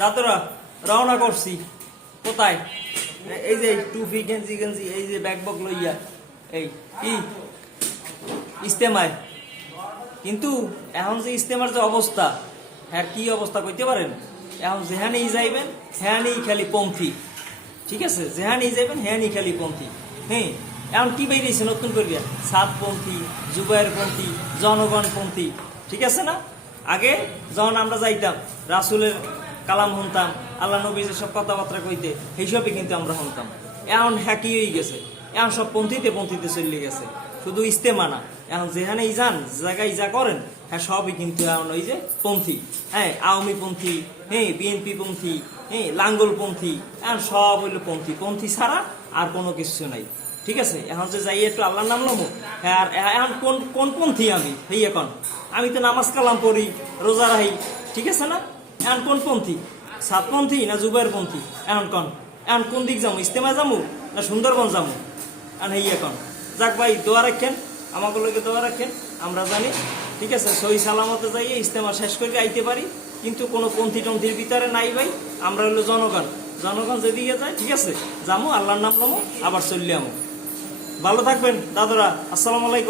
দাদুরা রওনা করছি কোথায়? এই যে টুপি গেঞ্জি গেঞ্জি এই যে ব্যাগ বক লইয়া এই কি ইস্তেমায়। কিন্তু এখন যে ইস্তেমার যে অবস্থা, হ্যাঁ কি অবস্থা কইতে পারেন? এখন যেহানেই যাইবেন হ্যানেই খালি পন্থী। ঠিক আছে, যেহানেই যাইবেন হ্যানেই খালি পন্থী। হ্যাঁ, এখন কি বেরিয়েছে নতুন করিয়া? সাতপন্থী, জুবায়েরপন্থী, জনগণপন্থী। ঠিক আছে না? আগে যখন আমরা যাইতাম রাসূলের কালাম শুনতাম, আল্লাহ নবী যে সব কথাবার্তা কইতে সেইসবই কিন্তু আমরা শুনতাম। এখন হ্যাকি হয়ে গেছে, এখন সব পন্থীতে পন্থীতে চলে গেছে। শুধু ইস্তেমা না, এখন যেখানেই যান জায়গায় যা করেন হ্যাঁ সবই কিন্তু এখন ওই যে পন্থী। হ্যাঁ, আওয়ামী পন্থী, হ্যাঁ বিএনপি পন্থী, হ্যাঁ লাঙ্গল পন্থী, এখন সব হইলো পন্থী। পন্থী ছাড়া আর কোনো কিছু নাই। ঠিক আছে, এখন যে যাই একটু আল্লাহর নাম লমো, হ্যাঁ আর এখন কোন কোন পন্থী আমি? এই এখন আমি তো নামাজ কালাম পড়ি, রোজা রাখি। ঠিক আছে না? এখন কোন পন্থী? সাতপন্থী না জুবাইর পন্থী? এখন কোন দিক যাবো? ইস্তেমা যাবো না সুন্দরবন যাবো? এখন এই এখন যাক ভাই, দোয়া রাখেন, আমাকে লোকে দোয়া রাখেন। আমরা জানি ঠিক আছে সহি সালামতে যাইয়ে ইস্তেমা শেষ করে আইতে পারি, কিন্তু কোনো পন্থী টন্থির ভিতরে নাই ভাই। আমরা হলো জনগণ, জনগণ যেদিকে যায় ঠিক আছে যাবো, আল্লাহর নাম লমো, আবার চললে আমো। ভালো থাকবেন দাদুরা, আসসালামু আলাইকুম।